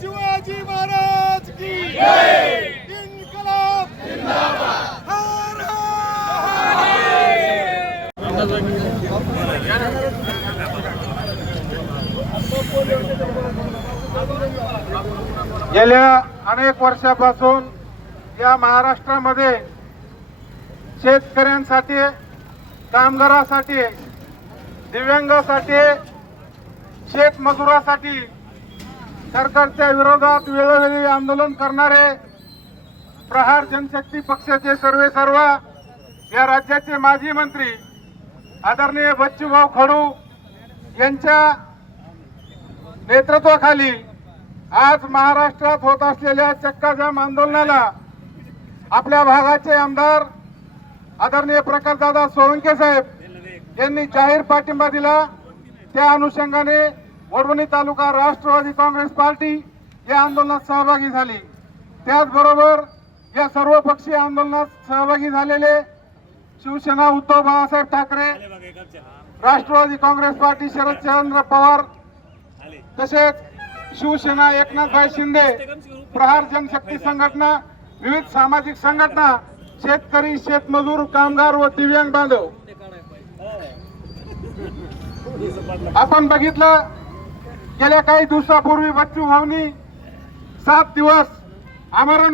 शिवाजी महाराज की इनकलाब गेल्या अनेक वर्षापासून या महाराष्ट्रामध्ये शेतकऱ्यांसाठी कामगारासाठी दिव्यांगासाठी शेतमजुरासाठी सरकारच्या विरोधात वेळोवेळी आंदोलन करणारे प्रहार जनशक्ती पक्षाचे सर्वे सर्व या राज्याचे माजी मंत्री आदरणीय बच्चूभाऊ खडू यांच्या नेतृत्वाखाली आज महाराष्ट्रात होत असलेल्या चक्काजाम आंदोलनाला आपल्या भागाचे आमदार आदरणीय प्रकाशदादा सोळंके साहेब यांनी जाहीर पाठिंबा दिला. त्या अनुषंगाने वडवणी तालुका राष्ट्रवादी काँग्रेस पार्टी या आंदोलनात सहभागी झाली. त्याचबरोबर या सर्वपक्षीय आंदोलनात सहभागी झालेले शिवसेना उद्धव बाळासाहेब ठाकरे राष्ट्रवादी काँग्रेस पार्टी शरदचंद्र पवार तसेच शिवसेना एकनाथभाई शिंदे प्रहार जनशक्ती संघटना विविध सामाजिक संघटना शेतकरी शेतमजूर कामगार व दिव्यांग बांधव. आपण बघितलं गेल्या काही दिवसापूर्वी बच्चू भाऊनी सात दिवस आमरण